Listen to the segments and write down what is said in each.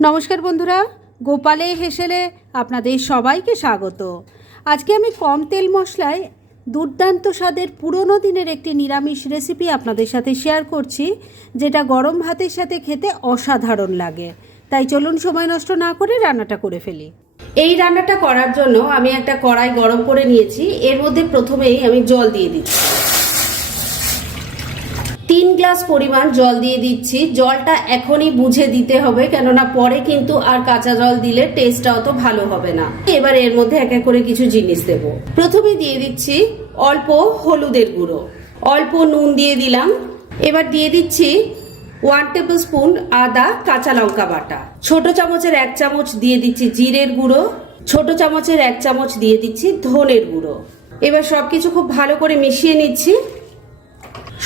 নমস্কার বন্ধুরা, গোপালে হেসেলে আপনাদের সবাইকে স্বাগত। আজকে আমি কম তেল মশলায় দুর্দান্ত স্বাদের পুরনো দিনের একটি নিরামিষ রেসিপি আপনাদের সাথে শেয়ার করছি, যেটা গরম ভাতের সাথে খেতে অসাধারণ লাগে। তাই চলুন সময় নষ্ট না করে রান্নাটা করে ফেলি। এই রান্নাটা করার জন্য আমি একটা কড়াই গরম করে নিয়েছি, এর মধ্যে প্রথমেই আমি জল দিয়ে দিচ্ছি। তিন গ্লাস পরিমাণ জল দিয়ে দিচ্ছি। জলটা এখনই বুঝে দিতে হবে, কেননা পরে কিন্তু আর কাঁচা জল দিলে টেস্টটা অত ভালো হবে না। এবার এর মধ্যে এক এক করে কিছু জিনিস দেব। প্রথমে দিয়ে দিচ্ছি অল্প হলুদের গুঁড়ো। অল্প নুন দিয়ে দিলাম। এবার দিয়ে দিচ্ছি ওয়ান টেবিল স্পুন আদা কাঁচা লঙ্কা বাটা। ছোট চামচের এক চামচ দিয়ে দিচ্ছি জিরের গুঁড়ো। ছোট চামচের এক চামচ দিয়ে দিচ্ছি ধনের গুঁড়ো। এবার সবকিছু খুব ভালো করে মিশিয়ে নিচ্ছি।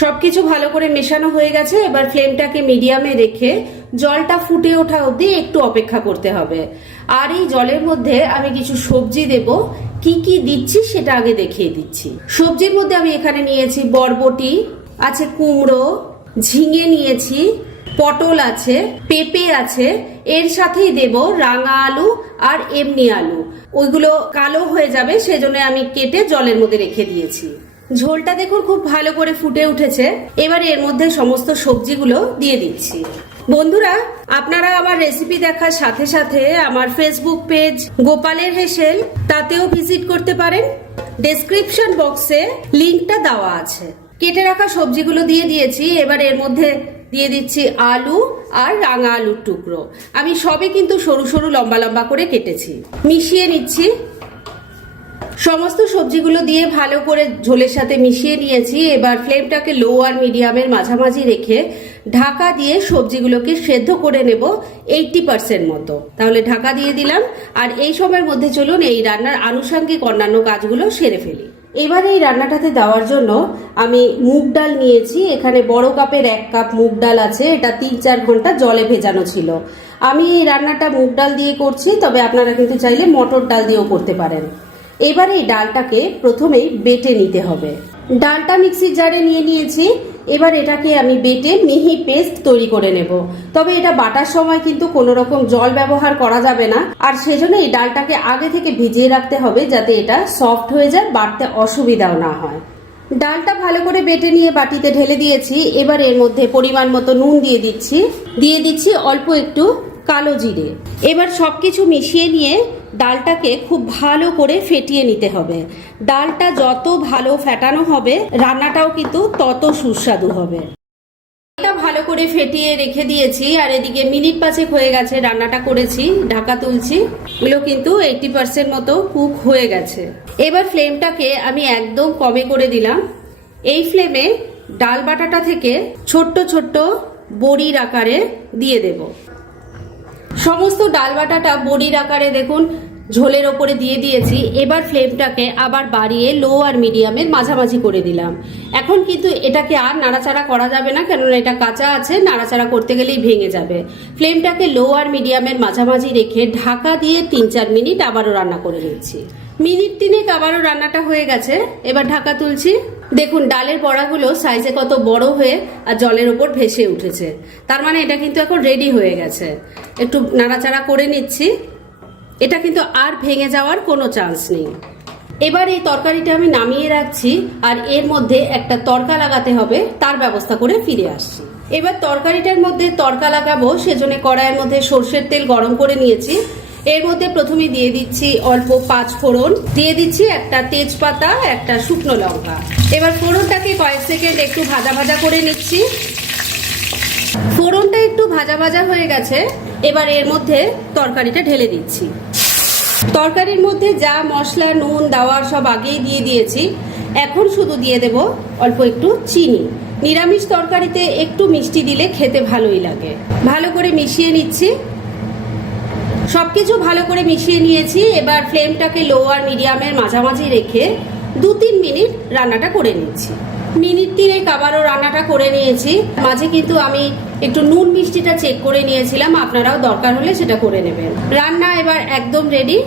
সবকিছু ভালো করে মেশানো হয়ে গেছে, এবার ফ্লেমটাকে মিডিয়ামে রেখে জলটা ফুটে ওঠা অবধি একটু অপেক্ষা করতে হবে। আর এই জলের মধ্যে আমি কিছু সবজি দেব। কি কি দিচ্ছি সেটা আগে দেখিয়ে দিচ্ছি। সবজির মধ্যে আমি এখানে নিয়েছি বরবটি, আছে কুমড়ো, ঝিঙে নিয়েছি, পটল আছে, পেঁপে আছে, এর সাথেই দেব রাঙা আলু আর এমনি আলু। ওইগুলো কালো হয়ে যাবে, সেজন্য আমি কেটে জলের মধ্যে রেখে দিয়েছি। ঝোলটা দেখুন খুব ভালো করে ফুটে উঠেছে। এবার এর মধ্যে সমস্ত সবজিগুলো দিয়ে দিচ্ছি। বন্ধুরা, আপনারা আমার রেসিপি দেখার সাথে সাথে আমার ফেসবুক পেজ গোপালের হেসেল, তাতেও ভিজিট করতে পারেন। ডেসক্রিপশন বক্সে লিংকটা দেওয়া আছে। কেটে রাখা সবজিগুলো দিয়ে দিয়েছি। এবার এর মধ্যে দিয়ে দিচ্ছি আলু আর রাঙা আলুর টুকরো। আমি সবে কিন্তু সরু সরু লম্বা লম্বা করে কেটেছি। মিশিয়ে নিচ্ছি। সমস্ত সবজিগুলো দিয়ে ভালো করে ঝোলের সাথে মিশিয়ে নিয়েছি। এবার ফ্লেমটাকে লো আর মিডিয়ামের মাঝামাঝি রেখে ঢাকা দিয়ে সবজিগুলোকে সেদ্ধ করে নেব এইটটি পার্সেন্ট মতো। তাহলে ঢাকা দিয়ে দিলাম। আর এই সময়ের মধ্যে চলুন এই রান্নার আনুষঙ্গিক অন্যান্য কাজগুলো সেরে ফেলি। এবার এই রান্নাটাতে দেওয়ার জন্য আমি মুগ ডাল নিয়েছি। এখানে বড় কাপের এক কাপ মুগ ডাল আছে। এটা তিন চার ঘণ্টা জলে ভেজানো ছিল। আমি এই রান্নাটা মুগ ডাল দিয়ে করছি, তবে আপনারা কিন্তু চাইলে মটর ডাল দিয়েও করতে পারেন। এবার এই ডালটাকে প্রথমেই বেটে নিতে হবে। ডালটা মিক্সির জারে নিয়ে নিয়েছি। এবার এটাকে আমি বেটে মিহি পেস্ট তৈরি করে নেব। তবে এটা বাটার সময় কিন্তু কোনো রকম জল ব্যবহার করা যাবে না। আর সেজন্য এই ডালটাকে আগে থেকে ভিজিয়ে রাখতে হবে যাতে এটা সফট হয়ে যায়, বাটতে অসুবিধাও না হয়। ডালটা ভালো করে বেটে নিয়ে বাটিতে ঢেলে দিয়েছি। এবার এর মধ্যে পরিমাণ মতো নুন দিয়ে দিচ্ছি। দিয়ে দিচ্ছি অল্প একটু কালো জিরে। এবার সবকিছু মিশিয়ে নিয়ে ডালটাকে খুব ভালো করে ফেটিয়ে নিতে হবে। ডালটা যত ভালো ফেটানো হবে, রান্নাটাও কিন্তু তত সুস্বাদু হবে। এটা ভালো করে ফেটিয়ে রেখে দিয়েছি, আর এদিকে মিনিট পাঁচেক হয়ে গেছে রান্নাটা করেছি, ঢাকা তুলছি। এগুলো কিন্তু এইটি পার্সেন্ট মতো কুক হয়ে গেছে। এবার ফ্লেমটাকে আমি একদম কমে করে দিলাম। এই ফ্লেমে ডাল বাটাটা থেকে ছোট্ট ছোট্ট বড়ির আকারে দিয়ে দেব। সমস্ত ডালবাটাটা বড়ির আকারে দেখুন। ঝোলের ওপরে দিয়ে দিয়েছি। এবার ফ্লেমটাকে আবার বাড়িয়ে লো আর মিডিয়ামের মাঝামাঝি করে দিলাম। এখন কিন্তু এটাকে আর নাড়াচাড়া করা যাবে না, কেননা এটা কাঁচা আছে, নাড়াচাড়া করতে গেলেই ভেঙে যাবে। ফ্লেমটাকে লো আর মিডিয়ামের মাঝামাঝি রেখে ঢাকা দিয়ে তিন চার মিনিট আবারও রান্না করে নিচ্ছি। মিনিট তিনেক আবারও রান্নাটা হয়ে গেছে। এবার ঢাকা তুলছি। দেখুন, ডালের বড়াগুলো সাইজে কত বড় হয়ে আর জলের ওপর ভেসে উঠেছে। তার মানে এটা কিন্তু এখন রেডি হয়ে গেছে। একটু নাড়াচাড়া করে নিচ্ছি। এটা কিন্তু আর ভেঙে যাওয়ার কোনো চান্স নেই। এবার এই তরকারিটা আমি নামিয়ে রাখছি আর এর মধ্যে একটা তরকা লাগাতে হবে, তার ব্যবস্থা করে ফিরে আসছি। এবার তরকারিটার মধ্যে তরকা লাগাবো, সেজন্য কড়াইয়ের মধ্যে সর্ষের তেল গরম করে নিয়েছি। এর মধ্যে প্রথমে দিয়ে দিচ্ছি অল্প পাঁচ ফোড়ন, দিয়ে দিচ্ছি একটা তেজপাতা, একটা শুকনো লঙ্কা। এবার ফোড়নটাকে কয়েক সেকেন্ড একটু ভাজা ভাজা করে নিচ্ছি। ফোড়নটা একটু ভাজা ভাজা হয়ে গেছে। এবার এর মধ্যে তরকারিটা ঢেলে দিচ্ছি। তরকারির মধ্যে যা মশলা, নুন, দেওয়ার সব আগেই দিয়ে দিয়েছি। এখন শুধু দিয়ে দেব অল্প একটু চিনি। নিরামিষ তরকারিতে একটু মিষ্টি দিলে খেতে ভালোই লাগে। ভালো করে মিশিয়ে নিচ্ছি। সবকিছু ভালো করে মিশিয়ে নিয়েছি। এবার ফ্লেমটাকে লো আর মিডিয়ামের মাঝামাঝি রেখে দু তিন মিনিট রান্নাটা করে নিচ্ছি। মিনিট তিনেক আবারও রান্নাটা করে নিয়েছি। মাঝে কিন্তু আমি একটু নুন মিষ্টিটা চেক করে নিয়েছিলাম, আপনারাও দরকার হলে সেটা করে নেবেন। রান্না এবার একদম রেডি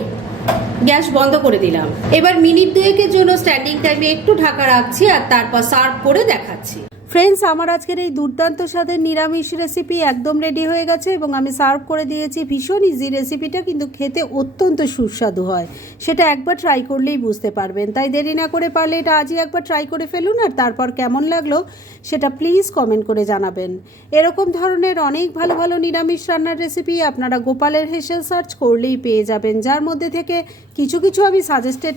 গ্যাস বন্ধ করে দিলাম। এবার মিনিট দুয়েকের জন্য স্ট্যান্ডিং টাইমে একটু ঢাকা রাখছি আর তারপর সার্ভ করে দেখাচ্ছি। ফ্রেন্ডস আমার আজকের এই দুর্দান্ত স্বাদের নিরামিষ রেসিপি একদম রেডি হয়ে গেছে এবং আমি সার্ভ করে দিয়েছি ভীষণ ইজি রেসিপিটা কিন্তু খেতে অত্যন্ত সুস্বাদু হয়। সেটা একবার ট্রাই করলেই বুঝতে পারবেন। তাই দেরি না করে পারলে এটা আজই একবার ট্রাই করে ফেলুন আর তারপর কেমন লাগল সেটা প্লিজ কমেন্ট করে জানাবেন। এরকম ধরনের অনেক ভালো ভালো নিরামিষ রান্নার রেসিপি আপনারা গোপালের হেসেল সার্চ করলেই পেয়ে যাবেন, যার মধ্যে থেকে কিছু কিছু আমি সাজেস্টেড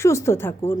সুস্থ থাকুন।